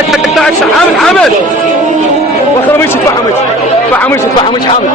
11 حامد واخر مشي دفعهم مش حامد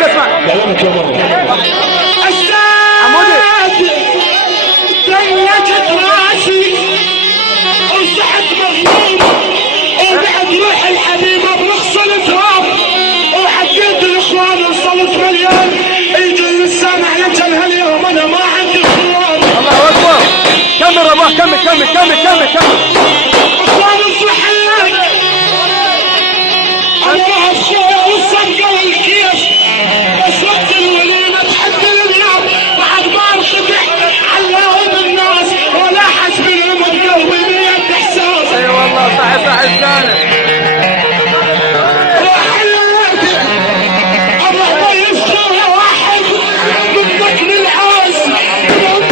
اسمع كلامك يا ماما. عمودي دلجت راسي وصحت مظلوم وبعد روح الحبيبه بنغسل تراب وحديت الاخوان وصلت مليان يجي السامع لجل هاليوم انا ما عندي اخوان. الله اكبر. كمل رباح كمل. اخوان الصحيان الله الخير والصدقه والكيف بس وقت الوليمه تحدى اليوم بعد ما انفتح علقوا الناس ولا حسب المد قلبي بيد احساس. اي والله صح الزانه. الله يستر واحد من ذكر العاز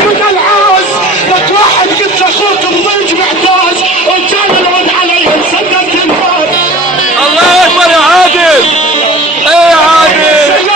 من العاز لك واحد قلت اخوك بضيج محتاج وكان العود علي سدت الباب. الله اكبر يا عادل. ايه يا عادل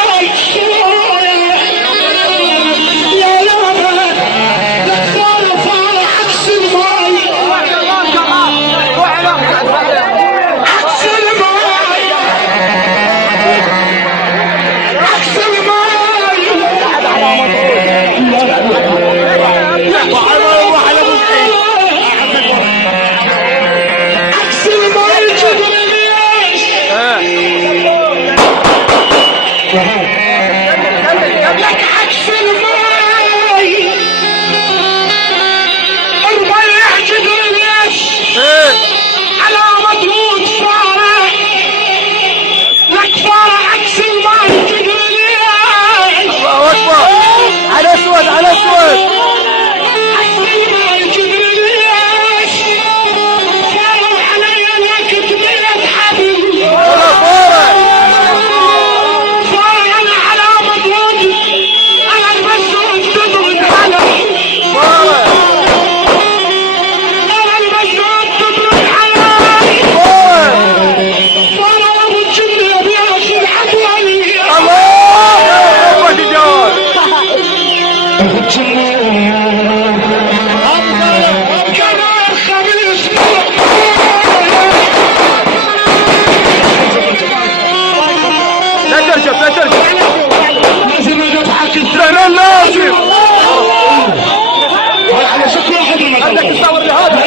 على شكل واحد عندك تصور لهذا